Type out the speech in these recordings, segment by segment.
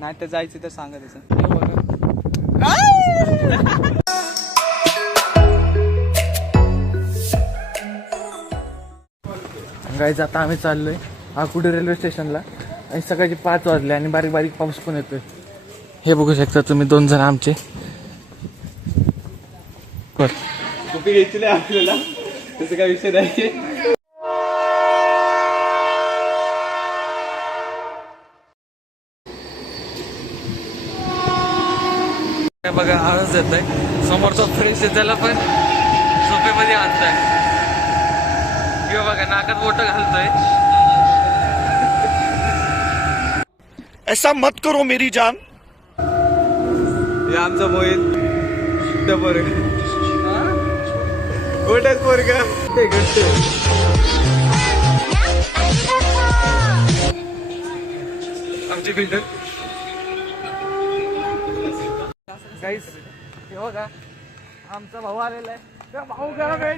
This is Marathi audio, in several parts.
नाही तर जायचं तर सांगा त्याचं. गाईज आता आम्ही चाललोय आकुर्डी रेल्वे स्टेशनला आणि सकाळचे 5 वाजले आणि बारीक बारीक पाऊस पण येतोय. हे बघू शकता तुम्ही 2 जण आमचे. टोपी घ्यायची नाही आपल्याला, तसं काय विषय नाही. बघा आवाज येत आहे समोरचा फ्रेश त्याला पण झोपेमध्ये आणताय किंवा बघा नाकात बोटं घालतोय. ऐसा मत करो मेरी जान. हे आमचा मोहित पोरग गोट्यात पोरगा ते घट्ट. आमची बिल्डर गाईस हे बघा आमचा भाऊ आलेला आहे. त्या भाऊ गरम आहे.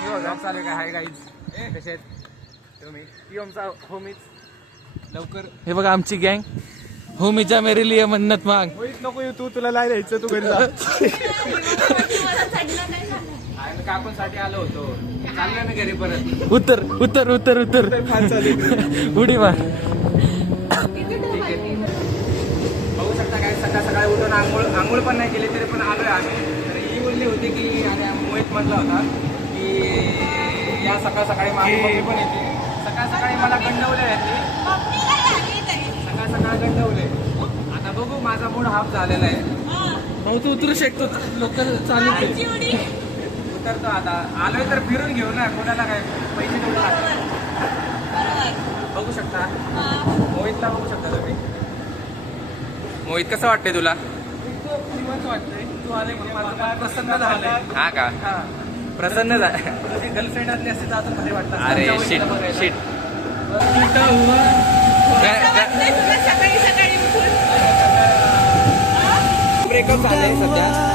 हे बघा चालू काय हाय गाईज कसे आहेत तुम्ही. ही आमचा होमीच लवकर. हे बघा आमची गँग होमीच्या मेरे लिए मन्नत मांग. नको येऊ तू, तुला नाही राहायचं, तू घरी जा. काकूंसाठी आलो होतो, चाललोय मी घरी परत. उतर उतर उतर उतर उडी मार. बघू शकता काय सकाळ सकाळी उठून आंघोळ पण नाही केली तरी पण आलोय आम्ही. तर ही बोलली होती की मोहित म्हटला होता की या सकाळ सकाळी माझी मम्मी पण येते. सकाळ सकाळी मला गंडवले सकाळ सकाळ गंडवले. आता बघू माझा मूड हाफ झालेला आहे. भाऊ तू उतरू शकतो, लोक चालू उतरतो. आता आलोय तर फिरून घेऊ ना, कोणाला काय पैसे थोडे लागतात. बघू शकता मोहितला, बघू शकता तुम्ही. मोहित कसं वाटतंय तुला? वाटतंय तू आले प्रसन्न झालाय. हा का? प्रसन्न झाला. गर्लफ्रेंड असली असते तर अजून भारी वाटतं. अरे शिट शिट. ब्रेकअप झालंय सध्या.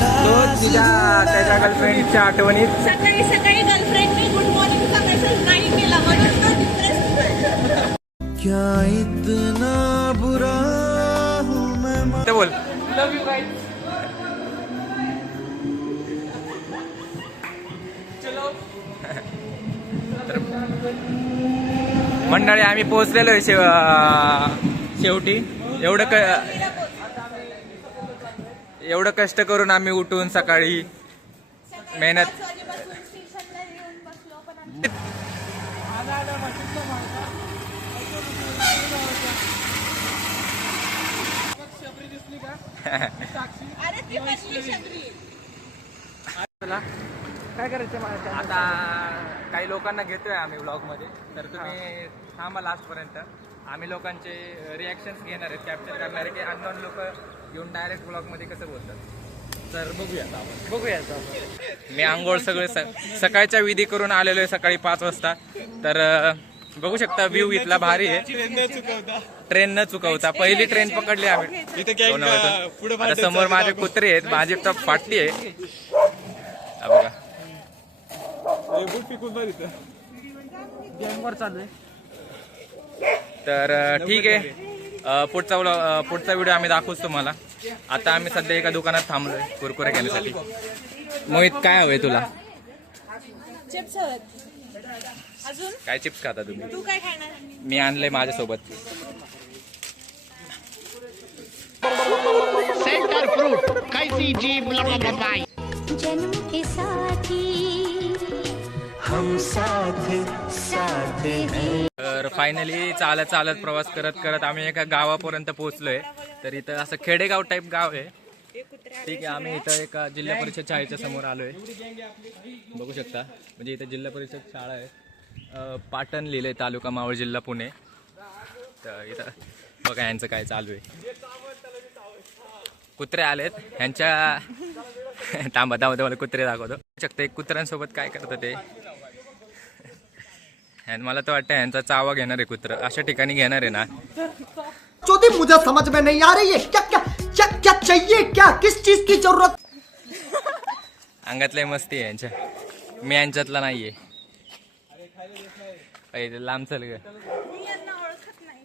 तो तिच्या त्याच्या गर्लफ्रेंडच्या आठवणीत सकाळी सकाळी गर्लफ्रेंडने गुड मॉर्निंगचा मेसेज नाही केला म्हणून तो डिप्रेस. क्या इतना बुरा हूँ मैं. ते बोल लव यू गाईज. मंडळी आम्ही पोहोचलेलो आहे शेवटी. एवढं कष्ट करून आम्ही उठून सकाळी मेहनत. काय करायचं आता काही लोकांना घेतोय आम्ही व्लॉग मध्ये, तर तुम्ही थांबा लास्ट पर्यंत. आम्ही लोकांचे रिॲक्शन्स घेणार आहेत, कॅप्चर करणार आहे की अननोन लोक येऊन डायरेक्ट ब्लॉग मध्ये कसं बोलतात. तर बघूयात मी आंघोळ सगळे सकाळच्या विधी करून आलेलो आहे सकाळी 5 वाजता. तर बघू शकता व्ह्यू इथला भारी आहे. ट्रेन न चुकवता पहिली ट्रेन पकडली आम्ही. आता समोर माझे कुत्रे आहेत, माझी टप फाटली आहे बघा. चालू आहे. तर ठीक आहे, पुढचा व्हिडिओ आम्ही दाखवूच तुम्हाला. आता आम्ही सध्या एका दुकानात थांबलोय कुरकुरे घेण्यासाठी. मोहित काय हवंय तुला? चिप्स हवेत. अजून काय चिप्स खाता तुम्ही? तू काय खाणार? मी आणलंय माझ्यासोबत. सेंटर फ्रूट कैसी जीभ लबाई. जन्म के साथी हम साथ साथ हैं. तर फायनली चालत प्रवास करत आम्ही एका गावापर्यंत पोहोचलोय. तर इथं असं खेडेगाव टाईप गाव आहे. ठीक आहे, आम्ही इथं एका जिल्हा परिषद शाळेच्या समोर आलोय. बघू शकता म्हणजे इथं जिल्हा परिषद शाळा आहे. पाटण लिहिलंय, तालुका मावळ, जिल्हा पुणे. तर इथं बघा यांचं काय चालू आहे. कुत्रे आलेत ह्यांच्या. थांबा मला कुत्रे दाखवतो. शकता एक कुत्र्यांसोबत काय करतं ते. मला तर वाटतं यांचा चावा घेणार आहे कुत्र. अशा ठिकाणी घेणार आहे ना. चौथी मुझे समझ में नहीं आ रही है. क्या क्या क्या क्या चाहिए, क्या किस चीज की जरूरत. अंगातल्या मस्ती आहे यांच्या, मी यांच्यातला नाहीये. लांब चल ग. मी यांना ओळखत नाही.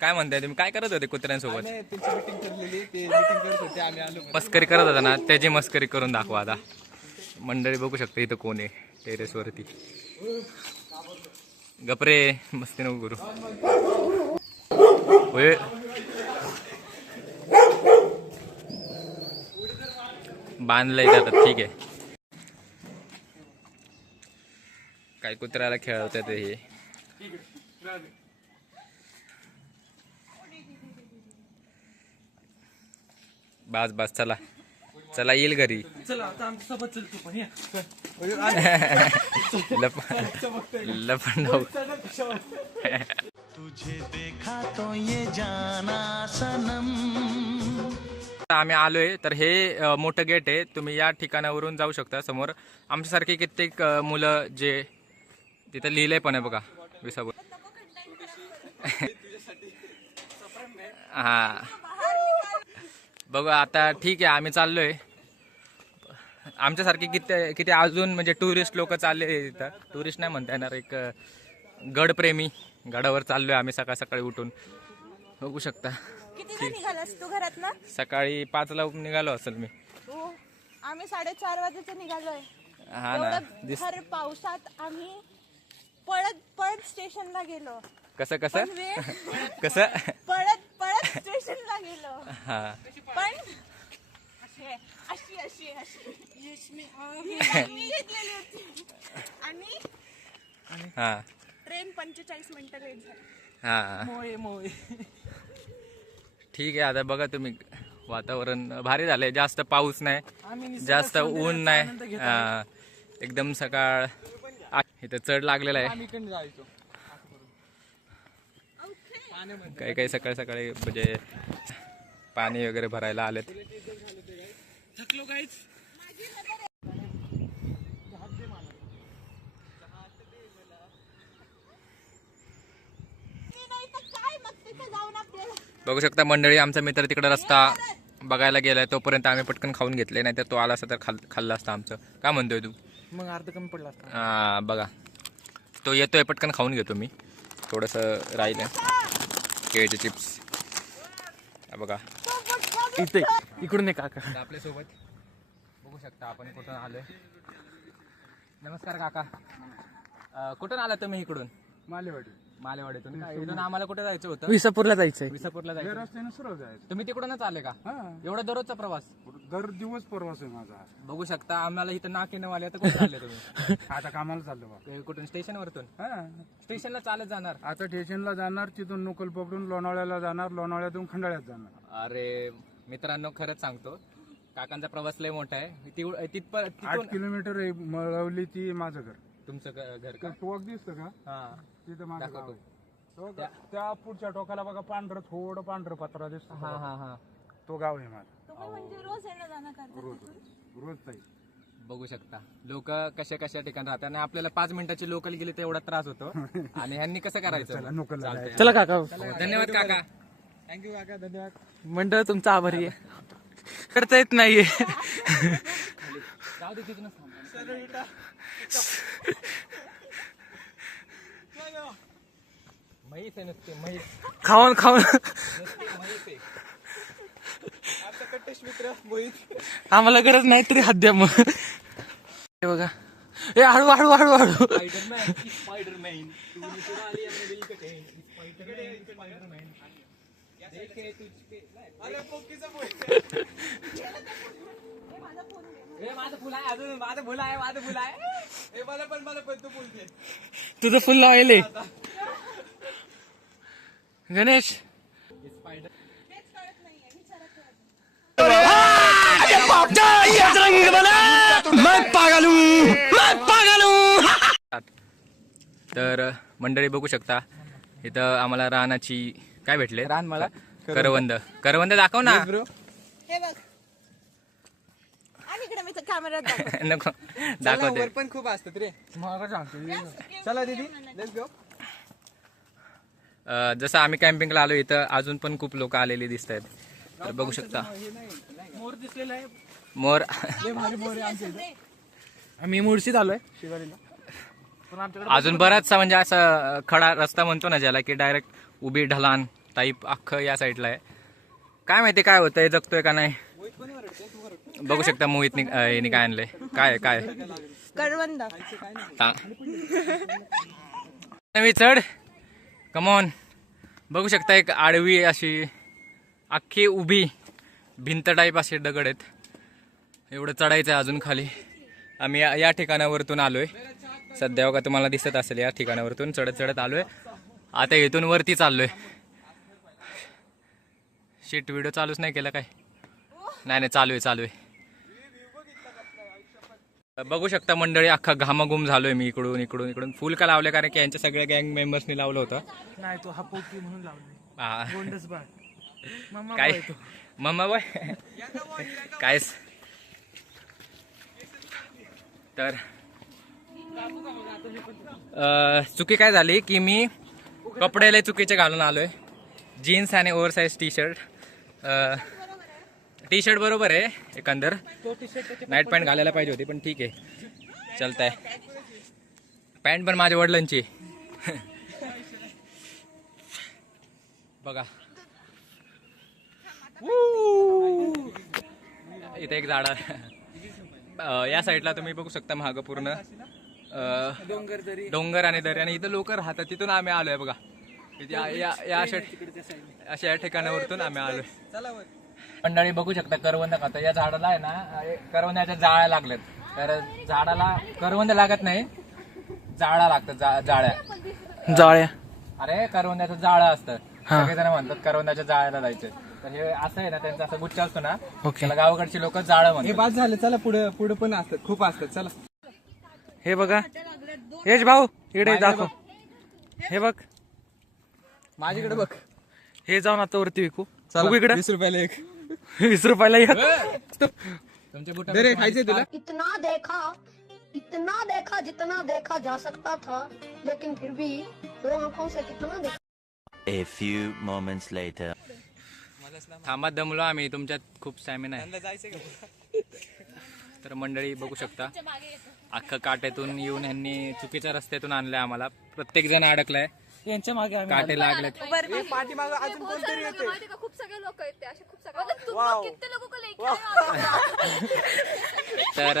काय म्हणताय तुम्ही? काय करत होते कुत्र्यांसोबत? त्यांची मीटिंग ठरलेली, ते मीटिंग करत होते, आम्ही आलो. मस्करी करत होता ना, त्याची मस्करी करून दाखवा आता. मंडळी बघू शकता इथं कोण आहे टेरेसवरती. गपरे, मस्ती नको करू. होय. बांधलंय जातात, ठीक आहे. काय कुत्र्याला खेळवतात हे. बास बास, चला चला, येईल घरी. लपंड तुझे देखा तो ये जाना सनम. आम्ही आलोय. तर हे मोठं गेट आहे, तुम्ही या ठिकाणावरून जाऊ शकता. समोर आमच्यासारखे कित्येक मुलं जे तिथं लिहिलंय पण आहे बघा, विसापूर. हा बघू आता, ठीक आहे. आम्ही चाललोय. आमच्यासारखे किती अजून म्हणजे टुरिस्ट लोक चालले तिथं. टुरिस्ट नाही म्हणता येणार, एक गडप्रेमी. गडावर चाललोय आम्ही सकाळ सकाळी उठून, बघू शकता. किती निघालास तू घरात ना? सकाळी 5ला निघालो असेल मी. हो, आम्ही 4:30 वाजेचं निघालोय. हा ना, भर पावसात आम्ही पळत स्टेशनला गेलो. कसं पण वेळ कसं पळत स्टेशनला गेलो. हा पण अशी मी घेतलेली होती आणि हा ट्रेन 45 मिनिटं लेट झाली. हा ठीक आहे. आता बघा तुम्ही, वातावरण भारी झालंय. जास्त पाऊस नाही, जास्त ऊन नाही. एकदम सकाळ. इथं चढ लागलेला आहे. काही काही सकाळी सकाळी म्हणजे पाणी वगैरे भरायला आलेत. बघू शकता मंडळी, आमचा मित्र तिकडे रस्ता बघायला गेलाय. तोपर्यंत आम्ही पटकन खाऊन घेतले, नाही तर तो आला असता तर खाल्ला असता आमचं. काय म्हणतोय तू? मग अर्ध कमी पडला असता. हा बघा, तो येतोय, पटकन खाऊन घेतो मी. थोडंसं राहिलं. केळीचे चिप्स बघा इथे इकडून एक काका आपल्यासोबत. बघू शकता आपण कुठून आलोय. नमस्कार काका. कुठून आला तुम्ही? इकडून मालेवाडीतून. इथून आम्हाला कुठे जायचं होतं? विसापूरला जायचंय. विसापूरला जायचं. रस्त्याने सरळ जायचं. तुम्ही तिकडूनच आले का? एवढा दररोजचा प्रवास? दर दिवस प्रवास आहे माझा. बघू शकता आम्हाला इथं नाकेनं आले. तर कुठे आले तुम्ही? आता कामाला चाललो बा. कुठून? स्टेशनवरतून? स्टेशनला चालत जाणार? आता स्टेशनला जाणार, तिथून नोकल पकडून लोणावळ्याला जाणार, लोणावळ्यातून खंडाळ्यात जाणार. अरे मित्रांनो, खरंच सांगतो, काकांचा प्रवास लय मोठा आहे. 8 तिथून किलोमीटर आहे. मळवली ती माझं घर. तुमचं घर का? टोक दिसतं का? हा, तिथं माझं दाखव गाव तू. आहे. त्या पुढच्या टोकाला बघा थोडं पांढरं पत्रा दिसतो. हा हा हा, तो गाव आहे माझं. तुम्ही म्हणजे रोज येणं जाणं करता? रोज ताई. बघू शकता लोक कशा कशा ठिकाणी राहतात. आणि आपल्याला 5 मिनिटाची लोकल गेली तर एवढा त्रास होतो. आणि ह्यांनी कसं करायचं? नोकल चालतंय. चला काका. धन्यवाद काका. थँक्यू काका, धन्यवाद. मंडळ तुमचा आभारी आहे. करता येत नाहीये. जाऊ दे, तिथूनच थांब. म्हैस आहे नुसते, म्हैस. खाऊन म्हैस आहे. आम्हाला गरज नाही तरी हात द्या मग. हे बघा, ए हळू हळू हळू हळू. स्पाइडरमॅन माझं फुल आहे, अजून माझं फुल आहे, माझं फुल आहे. मला पण तू बोलते. तुझं फुल लावले गणेश. तर मंडळी बघू शकता, इथं आम्हाला रानाची काय भेटले? रान मला करवंद. करवंद दाखव ना. हे बघ, आणि इकडे मी कॅमेऱ्यात दाखवते. नको दाखवते. पण खूप असतात रे. चला दीदी, लेट्स गो. जसं आम्ही कॅम्पिंगला आलो, इथं अजून पण खूप लोक आलेली दिसत आहेत. तर बघू शकता मोर दिसलेला आहे. मोर. आम्ही मुळशीत आलोय शिवारीला. अजून बराचसा म्हणजे असा खडा रस्ता म्हणतो ना ज्याला, की डायरेक्ट उभी ढलान टाईप अख्खं या साईडला आहे. काय माहिती काय होतंय, जगतोय का नाही. बघू शकता मोहितने काय आणलंय. काय काय करवंद. नवी चढ कमॉन. बघू शकता एक आडवी अशी अख्खी उभी भिंत टाईप असे दगड आहेत. एवढं चढायचं आहे अजून खाली. आम्ही या ठिकाणावरतून आलोय सध्या. बघा तुम्हाला दिसत असेल या ठिकाणावरतून चढत चढत आलोय. आता इथून वरती चाललोय. शीट व्हिडिओ चालूच नाही केला काय. नाही चालू आहे. बघू शकता मंडळी अख्खा घामाघूम झालोय मी. इकडून फुल का लावले कारण की यांच्या सगळ्या गँग मेंबर्सनी लावलं होतं. नाही तो हा पोकी म्हणून लावले. काय मम्मा बॉय काय. तर चुकी काय झाली की मी कपडे लय चुकीचे घालून आलोय. जीन्स आणि ओव्हरसाइज टी शर्ट बरोबर आहे एकंदर. नाईट पॅन्ट घालायला पाहिजे होती पण ठीक आहे चालतंय. पॅन्ट पण माझ्या वडिलांची. बघा इथे एक झाड या साईडला तुम्ही बघू शकता. महाग पूर्ण डोंगर आणि दरी आणि इथं लोक राहतात. तिथून आम्ही आलोय बघा. अशा या ठिकाणावरतून आम्ही आलोय. मंडळी बघू शकता करवंद खाता. या झाडाला आहे ना करवंदाच्या जाळ्या लागल्यात. तर झाडाला करवंद लागत नाही, जाळ्या लागतात. जाळ्या. अरे करवंदाचं जाळं असतं. सगळेजण म्हणतात करवंदाच्या जाळ्याला जायचं. तर हे असं आहे ना त्यांचा असं गुच्छ असतो ना, त्याला गावाकडची लोक जाळं म्हणतात. हे बाद झालं. चला पुढे पण असतात, खूप असतात. चला हे बघा यश भाऊ इकडे दाखव. हे बघ माझ्याकडे बघ. हे जाऊन आता वरती विकू. बघू इकडे 20 रुपयाला एक. 20 रुपयाला एक. दे खायचंय तुला. इतना देखा जितना देखा जा सकता था, लेकिन फिर भी दो आंखों से कितना देखा. A few moments later. थांबा दमलो आम्ही. तुमच्यात खूप स्टॅमिना आहे. तर मंडळी बघू शकता अख्खा काट्यातून येऊन यांनी चुकीच्या रस्त्यातून आणलंय आम्हाला. प्रत्येक जण अडकलाय. यांच्या मागे काटे लागलेत. पाठीमागं अजून कोणतरी येते. खूप सगळे लोक आहेत ते असे खूप सगळे. किती लोक तर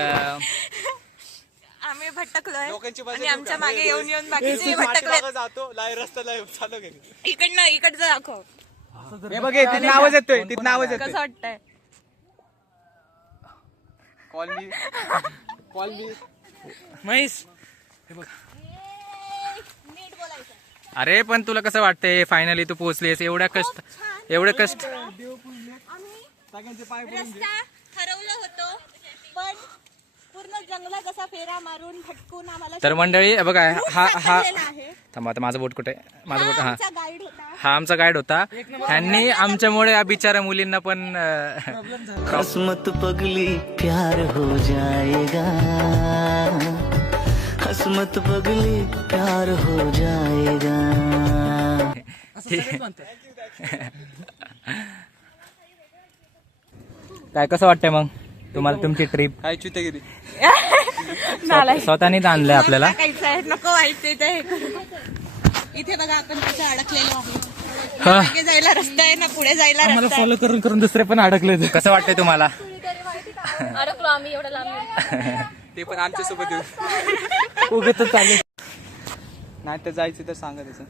आम्ही भटकलोय आणि आमच्या मागे येऊन बाकीचे भटकले. जातो रस्त्याला चालू इकडचं दाखव. हे बघ तिथं आवाज येतोय. तिथं आवाज येतोय. कसं वाटतंय. कॉल मी म्हैस. अरे पण तुला कसं वाटतंय फायनली तू पोहोचलीस. एवढे कष्ट रस्ता ठरवलं होतं पण पूर्ण जंगलात असा फेरा मारून भटकून आम्हाला. तर मंडळी बघा हा आहे. थांबा आता माझं बोट कुठे. माझं बोट आमचा गाईड होता. हा आमचा गाईड होता. ह्यांनी आमच्यामुळे या बिचारा मुलींना पण हसमत पगली प्यार हो जाएगा. हसमत पगली प्यार हो जाएगा. काय कसं वाटतंय मग तुम्हाला तुमची ट्रिप. काय चितेगिरी. स्वतःनीच आणलंय आपल्याला. नको व्हायचे ते. इथे बघा आपण कसं अडकलेलो आहे. मागे जायला रस्ता आहे ना, पुढे जायला मला रस्ता आहे. फॉलो करून दुसरे पण अडकले. कसं वाटतंय तुम्हाला. अडकलो आम्ही एवढं लांब. ते पण आमच्या सोबत येऊ. उगत चालेल. नाही तर जायचं तर सांगा त्याचं.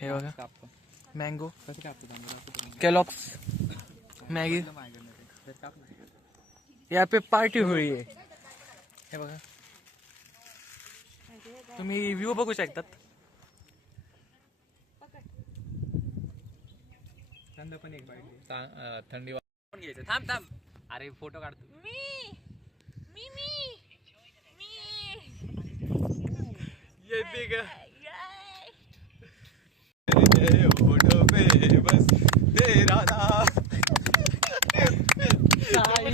हे बघा मँगो केलॉग्स मॅगी. यहाँ पे पार्टी हुई है. हे बघा तुम्ही व्ह्यू बघू शकतात. थंडी वाजून घ्यायचं. थांब अरे फोटो काढतो. बस तेरा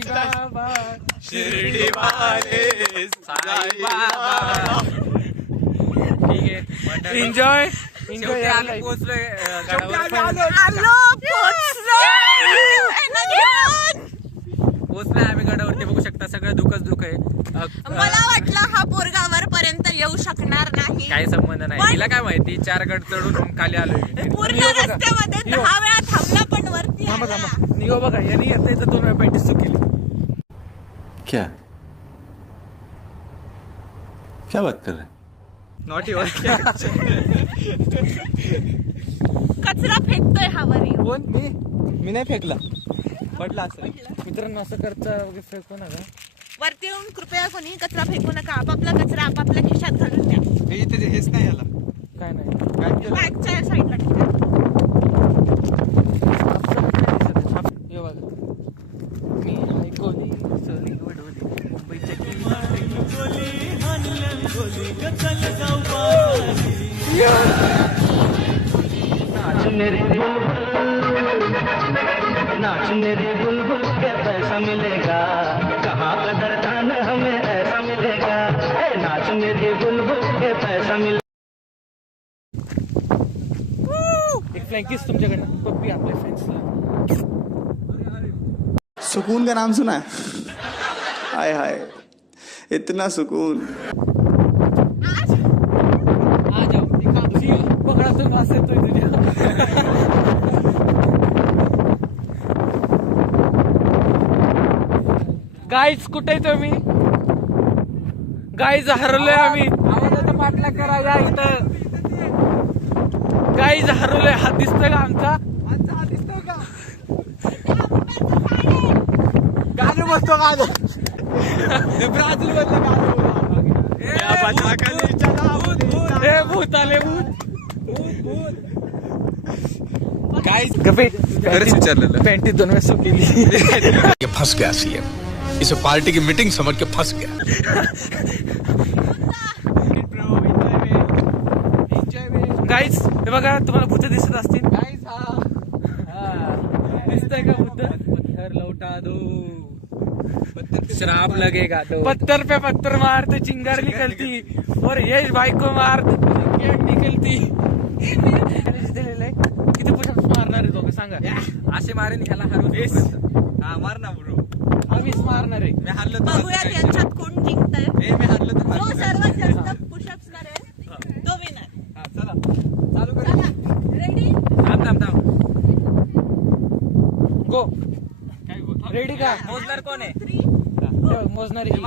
नाम शिर्डी वाले ठीक आहे एन्जॉय आम्ही पोहोचलोय गडावर. पोहोचलोय आम्ही गडावरती. बघू शकता सगळं दुःखच दुःख आहे. मला वाटलं हा पोरगा वरपर्यंत येऊ शकणार नाही. काही संबंध नाही. तिला काय माहिती 4 गट चढून खाली आलोय. पूर्ण रस्त्यामध्ये 10 वेळा थांबला पण वरती आला. निघो बघा यांनी येता 2 वेळा पॅन्टी चुकली. क्या क्या बात कर रहे हैं? नॉटी कचरा फेकतोय हा वर येऊन. कोण मी मी नाही फेकला, पडला असं. मित्रांनो असं करता वगैरे फेकू नका. वरती येऊन कृपया कोणी कचरा फेकू नका. आपापला कचरा आपापल्या खिशात घालून द्या. हे इथे हेच नाही याला काय नाही काय केलं. बॅगच्या साईडला ठेवा. हे बघा मी ऐकवली सरी वडवली मुंबईच्या किनारी. नाच मेरी बुलबुल के पैसा मिलेगा, कहाँ कदरदान हमें ऐसा मिलेगा, नाच मेरी बुलबुल के पैसा मिलेगा. एक फ्लँकीस तुमच्याकडनं पप्पी आपल्या फ्रेंड्सला. सुकून का नाम सुना है? हाय हाय इतना सुकून. आ जाओ पकडा तुम्ही असं येतोय तुझ्या. गाईज कुठे तुम्ही? गाईज हरवलोय आम्ही. आवाजाचा पाठला करा या इथं. गाईज हरवलोय. हात दिसतोय का आमचा? गाणं बसतो गाणं. ब्राझील मधलं गाणं. भूत आले भूत. गाईज खरंच विचारलेलं. पॅन्टी 2 वेळा सुकलेली. ये फंस गया सीएम, इसे पार्टी की मीटिंग समझ के फंस गया. गाईज हे बघा तुम्हाला भूत दिसत असतील. गाईज दिसतंय का भूत? पत्थर लौटा दो श्राप लगेगा तो. पत्थर पे पत्थर मारते चिंगारी निकलती और यश भाई को मारते केट निकलती. किती पुशअप्स मारणार आहे दोघं सांगा. असे मारेन ह्याला हरवून. हा मार ना ब्रो. आम्हीच मारणार आहे. मी हरलो तर बघूयात यांच्यात कोण जिंकतंय. मी हरलो तर जो सर्वात जास्त पुशअप्स करेल तो विनर. चला चालू कर. रेडी? थांब गो रेडी का? मोजणार कोण आहे? 3 मोजणारी 1.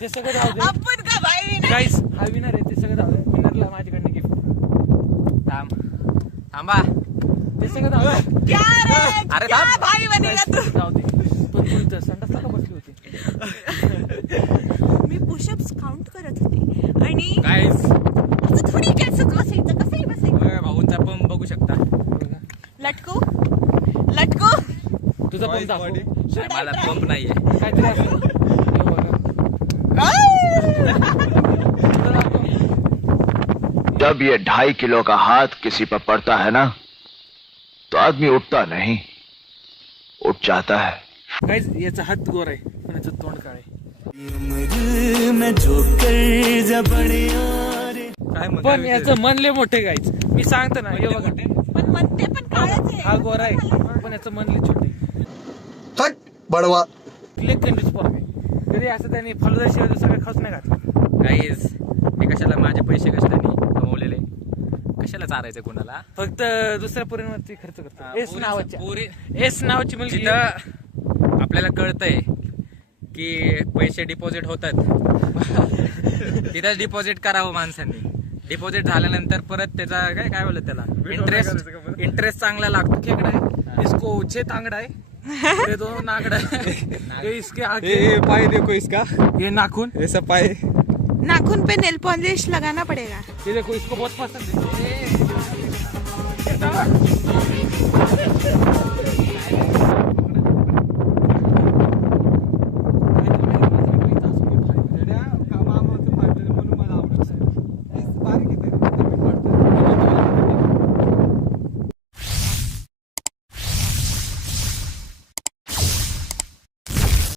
ते सगळं राहू दे. आपण का भाई गाईस हा विनर आहे. ते सगळं राहू दे. विनरला माझ्याकडनं गिफ्ट. थांबा. ते सगळं राहू दे. क्या रे? अरे क्या थांब. भाई बनेगा तू? जाऊ दे. पण तुझं संडासला का बसली होती? मी पुशअप्स काउंट करत होते आणि गाईस असं थोडी कॅसच बसायचं. कसंही बसायचं. भाऊंचा पंप बघू शकता. लटकू तुझा पण दाखव. नाही, मला पंप नाहीये. काहीतरी असं. जब ये 2.5 किलो का हाथ किसी पर पड़ता है ना तो आदमी उठता नहीं, उठ जाता है. गाईस याचा हात गोर आहे पण याचं तोंड काळ आहे. पण याचं मन लय मोठे गाईच. मी सांगतो ना हे बघा. पण म्हणते पण काळच आहे. हा गोरा आहे पण याचं मन लय छोटे. हट बड़वा. लय कंजूस पोरग आहे. कधी असं त्याने फलदाशिवाय दुसरं खाऊच नाही घातलं. गाईस हे कशाला माझे पैसे कशाने कमवलेले कशाला चारायचं कोणाला. फक्त दुसऱ्या पोरींवरती खर्च करतो. एस पोरी नावाची मुलगी. जिथं आपल्याला कळतंय की पैसे डिपॉझिट होतात तिथं डिपॉझिट करावं माणसांनी. डिपॉझिट झाल्यानंतर परत त्याचा काय बोलत त्याला इंटरेस्ट चांगला लागतो. खेकडा है इसको 6 तांगड़ा है. ये 2 नागड़ा है. ये इसके आगे ये पाय देखो इसका, ये नाखून. ऐसा पाय. नाखून पे नेल पॉलिश लगाना पड़ेगा. ये देखो इसको बहुत पसंद है.